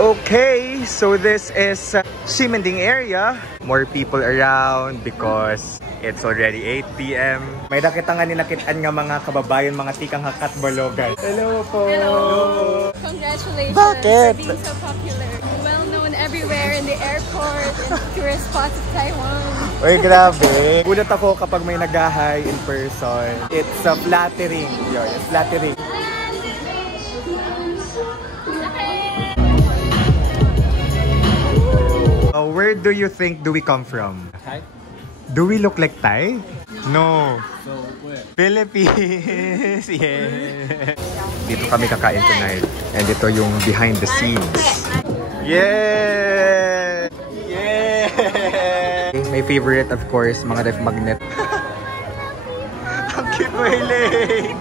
Okay, so this is Ximending area. More people around because it's already 8 p.m. May nakita nga ninakitaan nga mga kababayan, mga tikang hakat balogan. Hello po! Hello! Congratulations Bakit? for being so popular. Well known everywhere in the airport and tourist spots of Taiwan. Uy, grabe. Gulat ako kapag may nag-hi in person. It's flattering. Yo, it's flattering. Where do you think do we come from? Thai? Do we look like Thai? No. So, where? Philippines! Yeah! Dito kami kakain tonight. And ito yung behind the scenes. Yeah! Yeah! My favorite, of course, mga ref magnet. Ang cute mo, Elaine!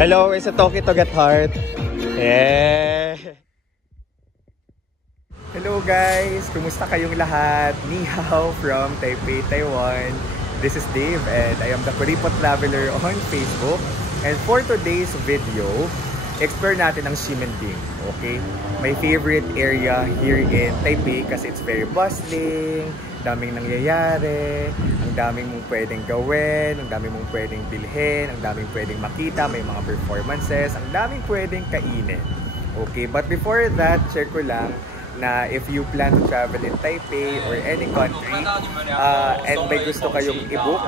Hello, it's a Toki to Get Heart. Yeah! Hello guys! Kumusta kayong lahat? Ni hao from Taipei, Taiwan. This is Dave and I am the Kuripot Traveler on Facebook. And for today's video, explore natin ang Ximending. Okay? My favorite area here in Taipei kasi it's very bustling, daming nangyayari, ang daming mong pwedeng gawin, ang daming mong pwedeng bilhin, ang daming pwedeng makita, may mga performances, ang daming pwedeng kainin. Okay? But before that, share ko lang na if you plan to travel in Taipei or any country and may gusto kayong i-book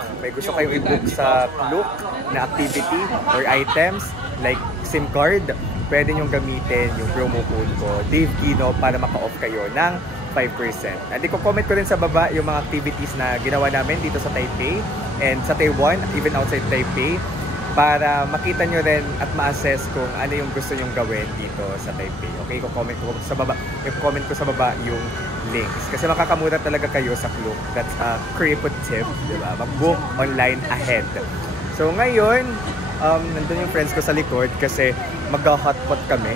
sa Klook na activity or items like SIM card, pwede nyong gamitin yung promo code ko, Dave Kino, para maka-off kayo ng 5%. At i-comment ko rin sa baba yung mga activities na ginawa namin dito sa Taipei and sa Taiwan, even outside Taipei, para makita nyo rin at ma-assess kung ano yung gusto nyong gawin dito sa Taipei. Okay, i-comment ko sa baba yung links. Kasi makakamura talaga kayo sa Klook. That's a Kuripot tip, di ba? Mag-book online ahead. So ngayon, nandun yung friends ko sa likod kasi mag-hotpot kami.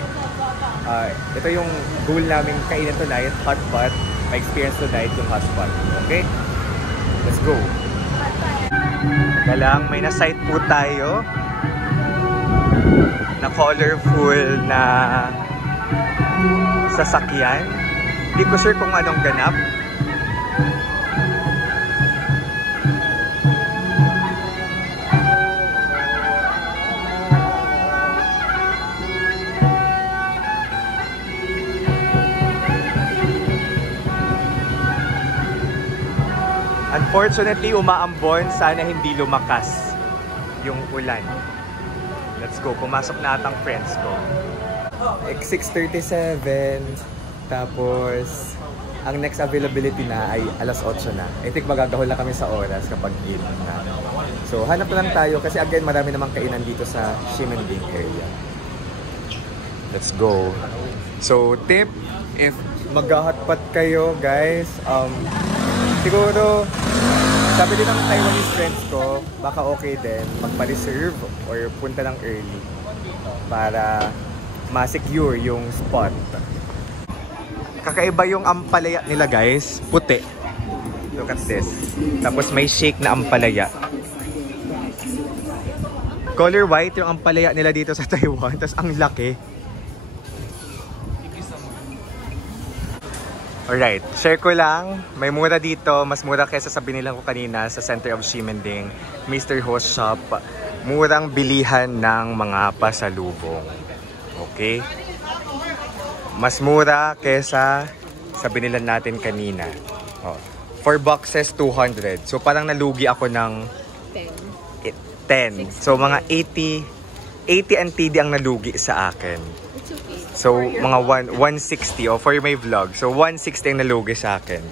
Ito yung goal namin kainin tonight, hotpot. Ma-experience tonight yung hotpot. Okay? Let's go! Teka lang, may na-sight po tayo na colorful na sasakyan. Hindi ko sure kung anong ganap. Unfortunately, umaambon. Sana hindi lumakas yung ulan. Let's go. Pumasok na atang friends ko. 6:37. Tapos, ang next availability na ay alas 8 na. I think magagahol na kami sa oras kapag in na. So, hanap lang tayo kasi again, marami namang kainan dito sa Ximending area. Let's go. So, tip, if mag-hotpot kayo, guys, siguro, sabi din ng Taiwanese friends ko, baka okay din magpa-reserve or punta ng early para ma-secure yung spot. Kakaiba yung ampalaya nila guys, puti. Look at this. Tapos may shake na ampalaya. Color white yung ampalaya nila dito sa Taiwan, tapos ang laki. Alright, share ko lang. May mura dito. Mas mura kaysa sa binilang ko kanina sa center of Ximending. Mr. Host Shop. Murang bilihan ng mga pasalubong. Okay? Mas mura kaysa sa binilan natin kanina. 4 boxes, 200. So parang nalugi ako ng 10. So mga 80 NTD ang nalugi sa akin. So, mga 160 for my vlog. So, 160 ang nalugi sa akin.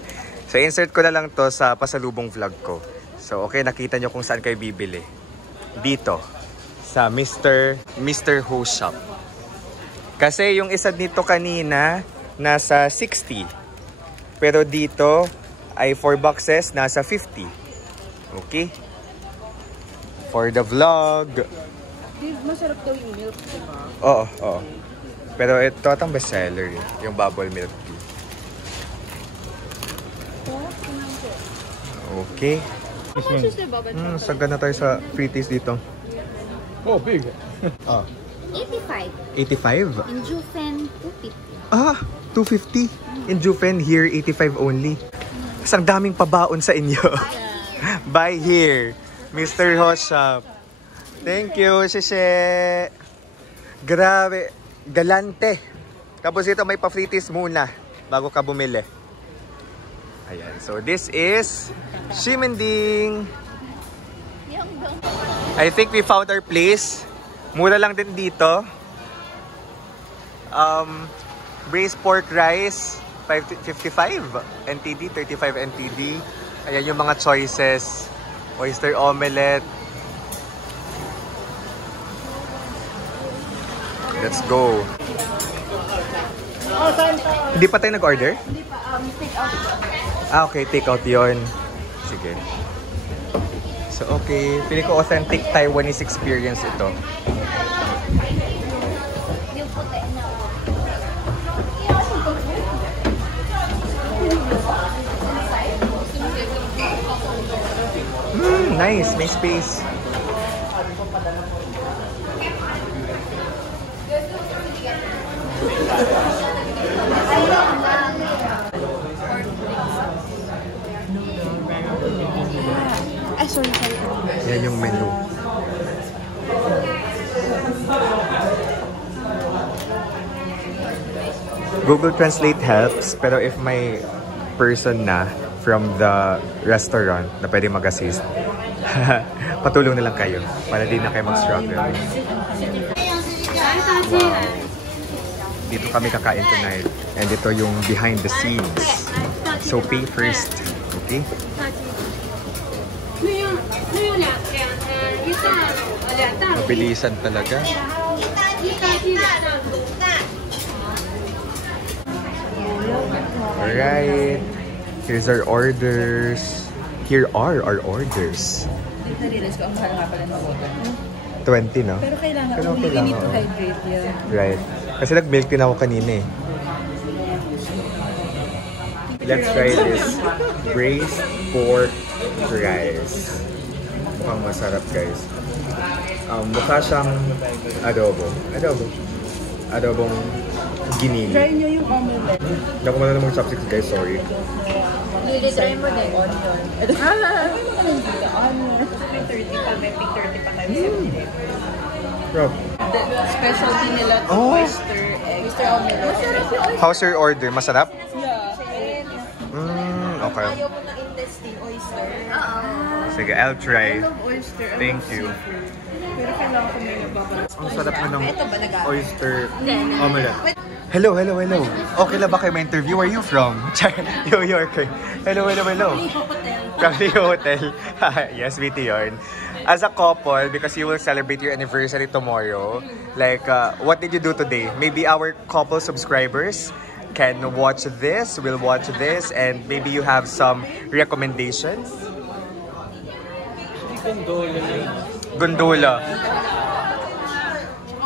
So, insert ko na lang to sa pasalubong vlog ko. So, okay, nakita nyo kung saan kayo bibili. Dito, sa Mr. Host Shop. Kasi yung isa nito kanina, nasa 60. Pero dito, ay 4 boxes, nasa 50. Okay? For the vlog. Masarap daw yung milk, diba? Oo, oo. Pero ito atang bestseller eh, yung bubble milk tea. Okay. How much is the bubble chocolate? Sagana tayo sa free taste dito. Oh, big. 85. 85? In Jufen, 250. Ah, 250. In Jufen, here 85 only. Isang daming pabaon sa inyo. Buy here. Mr. Ho Shop. Thank you, Sheshe. Grabe. Galante. Tapos ito may pa-fritis muna bago ka bumili. Ayan. So this is Shimending. I think we found our place. Mura lang din dito. Braised pork rice, 55 NTD, 35 NTD. Ayan yung mga choices. Oyster omelette. Let's go. Hindi pa tayo nag-order? Hindi pa, take out. Ah, okay. Take out yun. Sige. So, okay. Feeling ko authentic Taiwanese experience ito. Yung puti na. Nice. May space. Ay, sorry. Yan yung menu. Google Translate helps, pero if may person na from the restaurant na pwede mag-assist, patulong na lang kayo para di na kayo mag-struggle. Dito kami kakain tonight. And ito yung behind the scenes. So pay first. Okay? Mabilisan talaga. Alright. Here's our orders. Here are our orders. 20, no? Pero kailangan, we need to hydrate yan. Right. Kasi nag-milk din ako kanina eh. Let's try this. Braised pork rice. Mukhang masarap, guys. Mukha siyang adobo. Adobong ginili. Try nyo yung omelette. Hindi ako marunong mag-chopsticks, guys. Sorry. Try mo din. Onion. Onion. May 30 pa. May 30 pa tayo. Rob. The specialty nila, oyster egg. Oyster omelette. How's your order? Masarap? Yeah. Okay. Ayaw mo ng intestine oyster. Sige, I'll try. I love oyster. Thank you. Pero kailangan ko may nababalik. Ang sarap na ng oyster omelette. Hello. Okay lang ba kayo may interview? Where are you from? New Yorker. Hello. From the hotel. Yes, BT yun. As a couple, because you will celebrate your anniversary tomorrow, like, what did you do today? Maybe our couple subscribers can watch this, will watch this, and maybe you have some recommendations? Gondola.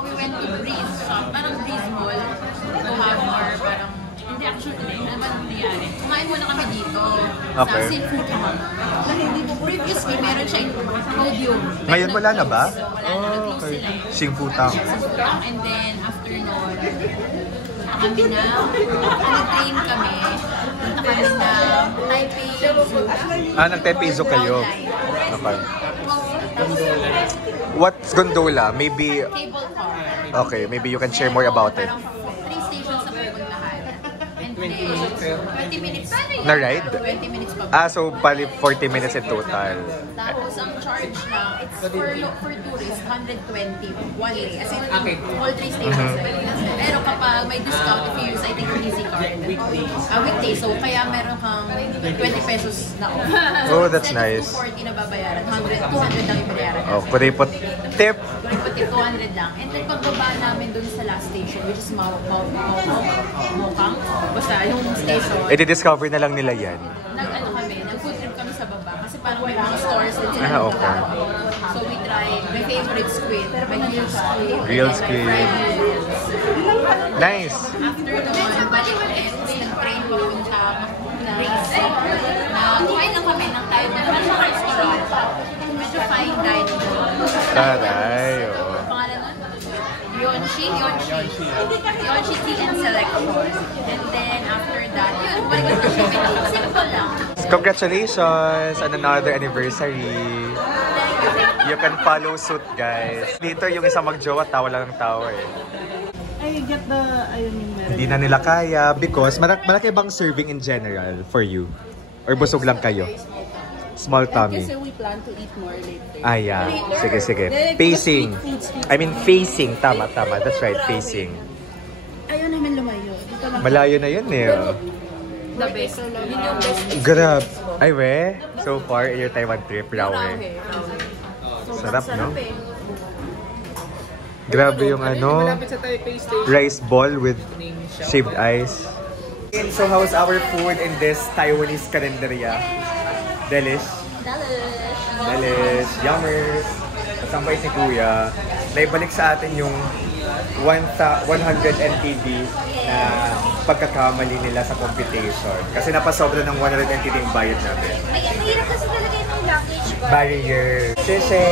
We went to Breeze shop, parang Breeze Mall, to have more, parang, hindi actually, ano ba nangyari? Kumain muna kami dito, Okay. sa seafood hub. Previously, meron siya yung podium. Ngayon wala na ba? So, wala na, nag-close Okay. sila eh. Singputang. And then, after nun, nag-train kami, punta kami na Taipei Zoo. Nag-Taipei Zoo kayo. Okay. What's gondola? Maybe, Cable car. okay, maybe you can share more about it. Parang 3 stations na pupuntahan. And then, 20 minutes. Na ride? 20 minutes pa. So pali 40 minutes in total. Tapos, ang charge lang, it's for tourists, 120 one way. As in, all 3 stations. Pero kapag may discount, if you use, I think, Easy Card. Weekday. So, kaya meron kang 20 pesos na off. Oh, that's nice. Instead of 240 na babayaran, 200 lang yung babayaran. Oh, kuripot tip. Pati 200 lang. And then, pagbaba namin dun sa last station, which is Mokang. Basta, yung station. I-discover na lang nila yan. Nag-food trip kami sa baba. Kasi parang may mga stores din sila. Okay. So, we tried my favorite squid. My Real squid. Nice. After naman, nag-train pupunta Greece. Kumain lang kami ng tayo na sa restaurant. Medyo fine dining. Taray. Pangalan nun? Yun. Yonshi. Yonshi Tea and Selection. And then after that, yun, balik ko siya. Simple lang. Congratulations on another anniversary. You can follow suit, guys. Dito yung isang magjowa, tawa lang ng tawa eh. I get the, Hindi na nila kaya because malaki bang serving in general for you? Or busog lang kayo? Small tummy. Kasi we plan to eat more later. Ah, yeah. Sige, sige. Pacing. I mean, facing. Tama, tama. That's right, facing. Ayaw namin lumayo. Dito lang. Malayo na yun eh. The best. Yun yung best. Grab. Ay, we. So far, in your Taiwan trip, raw eh. Sarap, no? Grabe yung ano, rice ball with shaved ice. And so how's our food in this Taiwanese karinderya? Delish? Delish. Yummers. At ang bait ni Kuya, naibalik sa atin yung 100 NTD na pagkakamali nila sa computation. Kasi napasobra ng 100 NTD yung bayad natin. Mahirap kasi talaga yung luggage bar. Barrier. Shishe!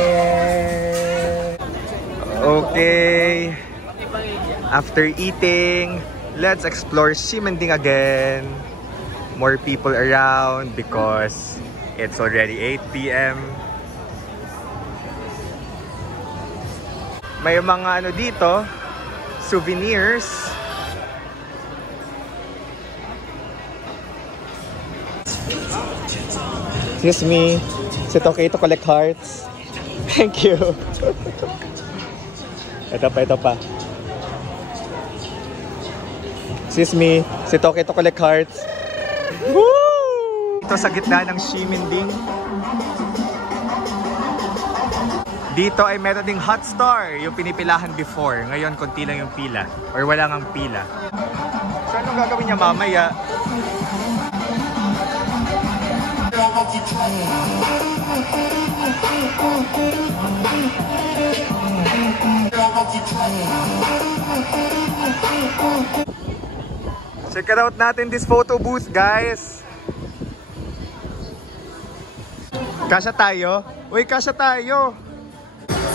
Okay. After eating, let's explore Ximending again. More people around because it's already 8 PM. May mga ano dito, souvenirs. Excuse me, is it okay to collect hearts? Thank you. Ito pa, ito pa. Excuse me, is it okay to collect hearts? Woo! Ito sa gitna ng Ximending. Dito ay meron ding hot star, yung pinipilahan before. Ngayon, konti lang yung pila. Or wala ngang pila. So, anong gagawin niya mamaya? Check it out natin this photo booth, guys. Kasya tayo? Uy, kasya tayo.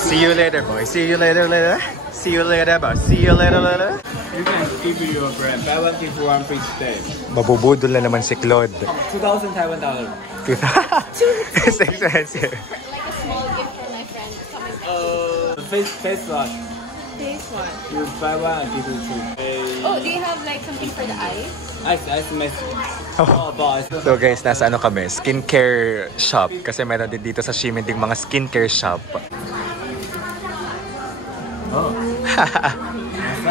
See you later, boy. See you later, later. See you later, boy. See you later, later. You can give you your brand. Buy one, give one free today. Mabubudol na naman si Claude. 2,000 Taiwan dollars. It's expensive. Like a small gift for my friend coming back. Face wash. Face one. You buy one, I give you two. Oh, do you have like something for the eyes? Ice mess. Oh, boss. So guys, nasa ano kami? Skincare shop. Kasi meron din dito sa Ximending mga skincare shop. Oh.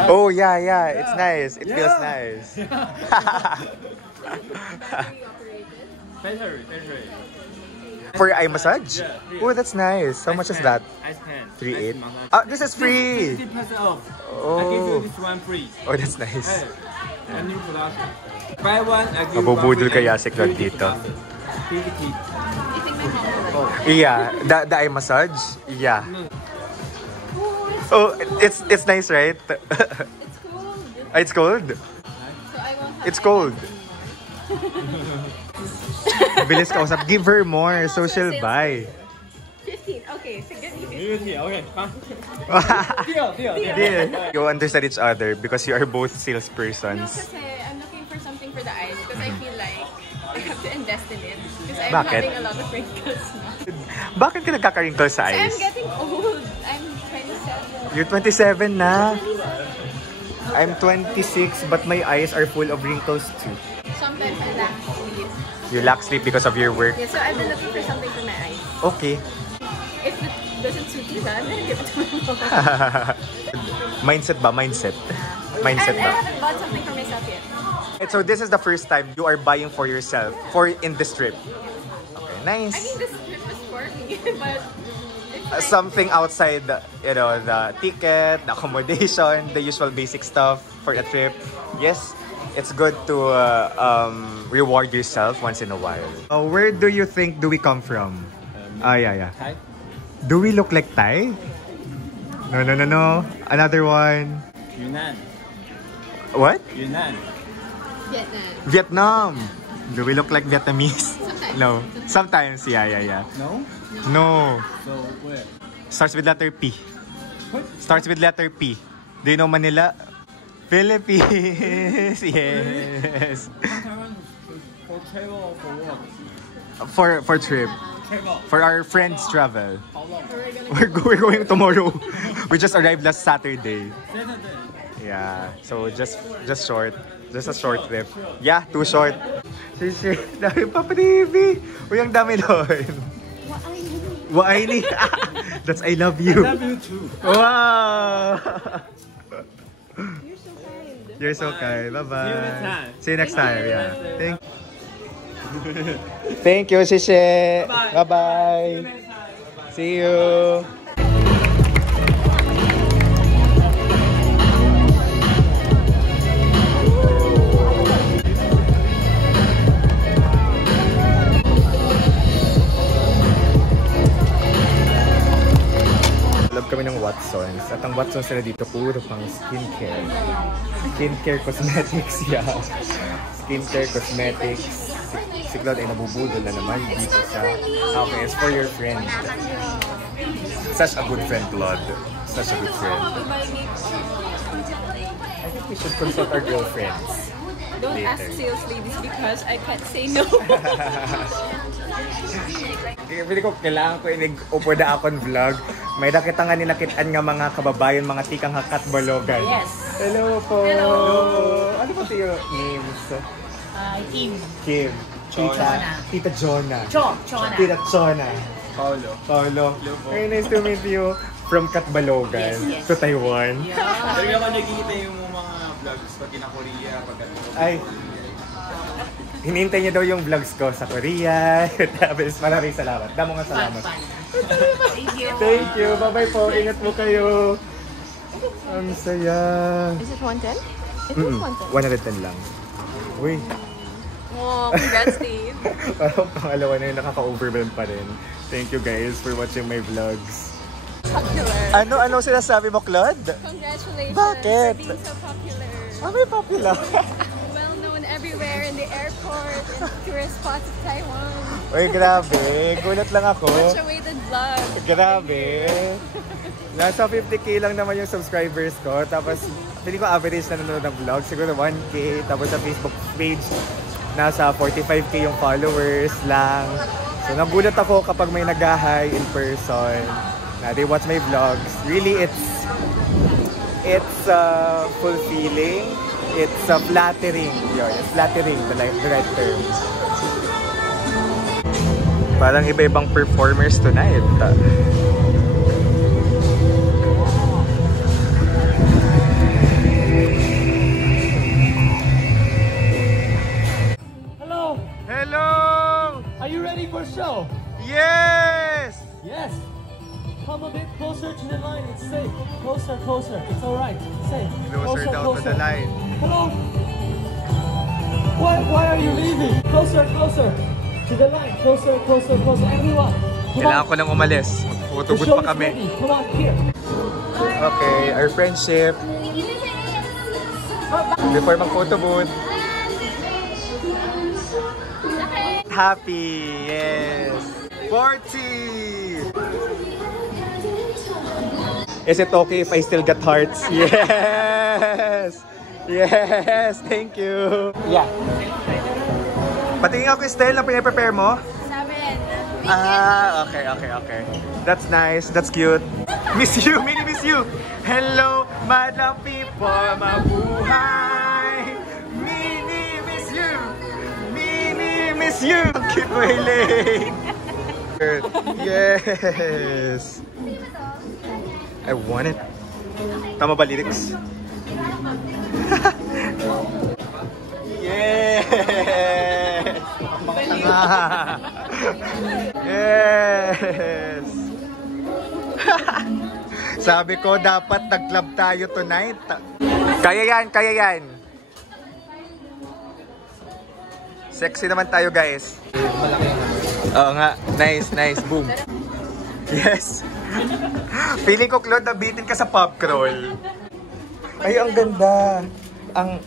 Oh yeah, yeah. It's nice. It feels nice. Facial. For eye massage? Oh, that's nice. How much is that? Ice pen. 3.8. Oh, this is free. 50% off. Oh. I give you this one free. Oh, that's nice. Hey, a new production. Buy one, I give you Mabubudol one free. kaya si Claude dito. 50. You think my mom will? Yeah, the eye massage. Yeah. Oh, it's nice, right? It's cold. It's cold. So I won't have It's cold. Bilis ka usap. Give her more, so she'll buy. 15. Okay, so get me 15. Okay, fine. Deal. You understand each other because you are both No, salespersons. kasi I'm looking for something for the eyes because I feel like I have to invest in it. Because I'm Bakit? having a lot of wrinkles now. Bakit ka nagkaka-wrinkle sa I'm eyes? getting old. I'm 27. You're 27 na. I'm 26 but my eyes are full of wrinkles too. Sometimes I lack sleep. You lack sleep because of your work? Yeah, so I've been looking for something for my eyes. Okay. If it doesn't suit you, then I'm gonna give it to my mom. Mindset ba? Mindset. Mindset I ba? haven't bought something for myself yet. So this is the first time you are buying for yourself in this trip. Okay, nice. I mean, this trip is for me, but it's like, Something outside the, the ticket, the accommodation, the usual basic stuff for a trip. Yes, it's good to reward yourself once in a while. Where do you think do we come from? Yeah. Thai? Do we look like Thai? No. Another one. Yunnan. What? Yunnan. Vietnam. Vietnam. Do we look like Vietnamese? Sometimes. No. Sometimes, yeah. No? No. So where? Starts with letter P. What? Starts with letter P. Do you know Manila? Philippines! Yes! For travel or for work? For trip. Travel. For our friends' travel. How long? We're going tomorrow. We just arrived last Saturday. Saturday. Yeah, so just short. Just a short trip. Yeah, too short. Sisi, dami pa baby. Uy, ang dami doon. Waaini. That's I love you. I love you too. Wow. You're so You're so kind. kind. Bye-bye. See you next time. See you next time. Yeah. Thank you, Sisi. Bye-bye. See you. Love kami ng Watsons. At ang Watsons nila dito puro pang skincare. Skincare cosmetics, yeah. Skincare cosmetics. Si Claude ay nabubudol na naman dito sa okay, it's for your friend. Such a good friend, Claude. Such a good friend. I think we should consult our girlfriends. Don't later. ask sales ladies because I can't say no. Pili ko, kailangan ko inig-upo na akong vlog. May nakita nga nilakitaan nga mga kababayan, mga tikang hakat balogan. Yes. Hello po. Hello. Ano po yung names? Kim. Kim. Chona. Tita Jonna. Chona. Tita Chona. Paulo. Paulo. Very nice to meet you from Katbalogan Yes, yes. to Taiwan. Talaga ako nakikita yung mga vlogs pag kina-Korea, pag Ay, hinintay niyo daw yung vlogs ko sa Korea. Maraming salamat. Damo nga salamat. Thank you. Thank you. Bye-bye po. Ingat mo kayo. Ang saya. Is it 110? It was 110. 110 lang. Uy. Oh, congrats, Dave. Parang pangalawa na yung nakaka-overwhelm pa rin. Thank you guys for watching my vlogs. Popular. Ano sinasabi mo, Claude? Congratulations Bakit? for being so popular. May popular. Well known everywhere in the airport and tourist spots of Taiwan. Uy, grabe. Gulat lang ako. Much awaited vlog. Grabe. Nasa 50k lang naman yung subscribers ko. Tapos, hindi ko average na nanonood ng vlog. Siguro 1k. Tapos sa Facebook page, nasa 45k yung followers lang. So, nagulat ako kapag may nag-hi in person. Na they watch my vlogs. Really, it's fulfilling. It's flattering. Yun, it's flattering, the right term. Parang iba-ibang performers tonight. Hello! Hello! Are you ready for show? Yes! Yes! Come a bit closer to the line, it's safe. Closer, closer. It's alright. Safe. Closer down to the line. Hello? Why are you leaving? Closer, closer. To the line. Closer, closer, closer. Everyone. Come Kailangan on. ko lang umalis. The Magputugot show pa is kami. ready. Come on, here. Okay, our friendship. Before mag-photo booth. Happy! Yes! 40! Is it okay if I still get hearts? Yes! Yes! Thank you! Yeah. Patingin ako yung style na pinaprepare mo? Okay. That's nice. That's cute. Miss you! Mini miss you! Hello, madlang people! Mabuhay! Mini miss you! Mini miss you! Ang cute mo, Elaine! Yes! I want it. Tama ba lyrics? Yes! Yes! Sabi ko, dapat nag-club tayo tonight. Kaya yan. Sexy naman tayo, guys. Oo nga. Nice. Boom. Yes. Feeling ko, Claude, nabitin ka sa pop crawl. Ay, ang ganda. Ang...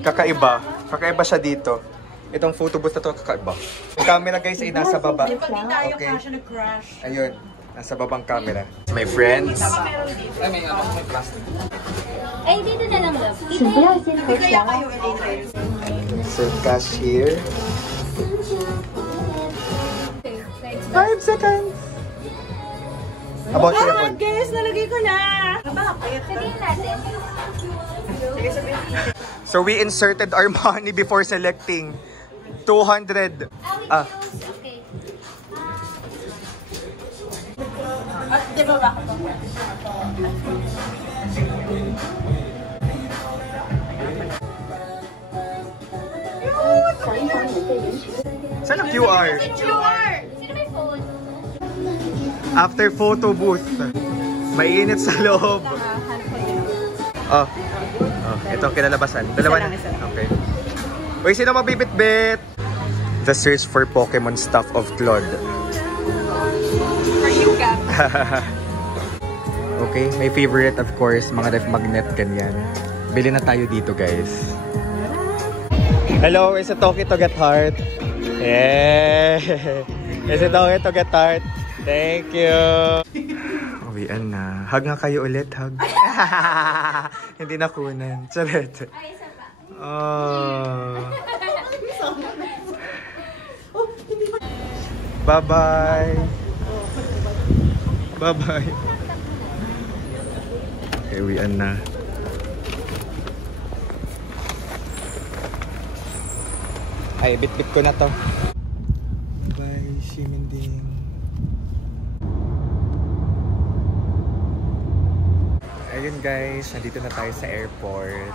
Kakaiba. Kakaiba siya dito. Itong photo booth na to, kakaiba. Yung camera, guys, ay nasa baba. Okay. Ayun. Nasa babang camera. My friends. Ay, dito na lang, love. So, cash here. 5 seconds. About your phone. Guys, nalagay ko na. Sabihin natin. So, we inserted our money before selecting 200. Okay. Di ba ba? Saan ang QR? Sino may phone? After photo booth. Mainit sa loob. Oh. Ito ang kinalabasan. Dalawa na. Okay. Uy, sino mabibit-bit? The search for Pokemon stuff of Claude. For you, Gab. Okay, my favorite of course, mga ref magnet, ganyan. Bili na tayo dito, guys. Hello, is it okay to get heart? Yeah! Is it okay to get heart? Thank you! Uwian na. Hug nga kayo ulit, hug. Hindi na kunan. Chalet. Ay, isa pa. Oh. Bye-bye! Bye-bye! Okay, uwian na. Ay, bit-bit ko na to. Bye, Shimending. Ayun guys, nandito na tayo sa airport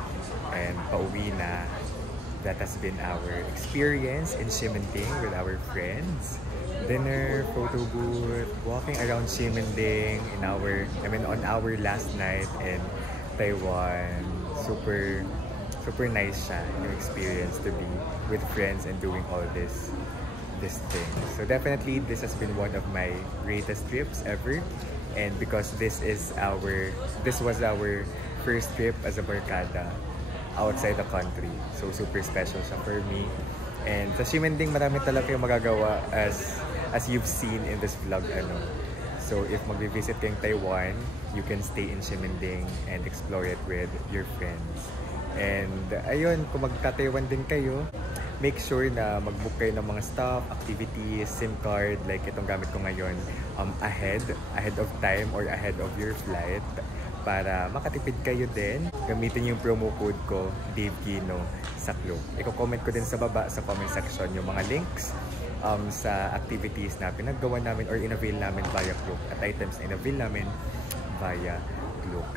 and pauwi na. That has been our experience in Ximending with our friends. Dinner, photo booth, walking around Ximending on our last night in Taiwan. Super nice siya, yung experience to be with friends and doing all this thing. So definitely this has been one of my greatest trips ever, and because this was our first trip as a barkada outside the country. So super special siya for me. And sa Ximending marami talaga yung magagawa as you've seen in this vlog. So if mag-visit kayong Taiwan, you can stay in Ximending and explore it with your friends. And ayun, kung magta-Taiwan din kayo, make sure na mag-book kayo ng mga stuff, activities, SIM card, like itong gamit ko ngayon, ahead of time or ahead of your flight para makatipid kayo din. Gamitin yung promo code ko, Dave Gino, sa Klook. Iko-comment ko din sa baba sa comment section yung mga links sa activities na pinaggawa namin or in-avail namin via Klook at items na in-avail namin via Klook.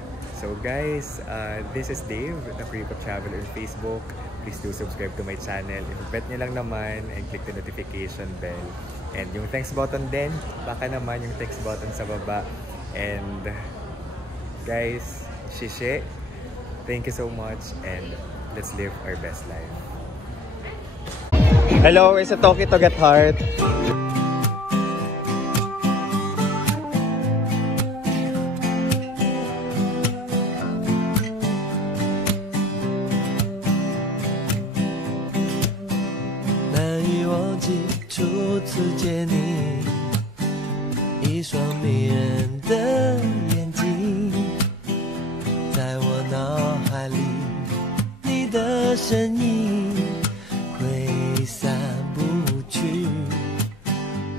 So guys, this is Dave, the Kuripot Traveler on Facebook. Please do subscribe to my channel. I-bet nyo lang naman and click the notification bell. And yung thanks button din, baka naman yung text button sa baba. And guys, shishe, thank you so much and let's live our best life. Hello, is it okay to get heart?初次见你，一双迷人的眼睛，在我脑海里，你的身影挥散不去。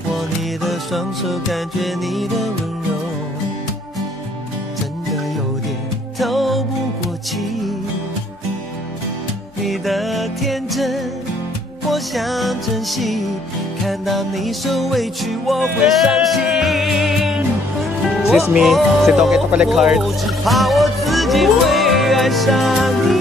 握你的双手，感觉你的温柔，真的有点透不过气。你的天真，我想珍惜。看到你受委屈，我会伤心。Excuse me, is it okay to collect cards? 只怕我自己会爱上你。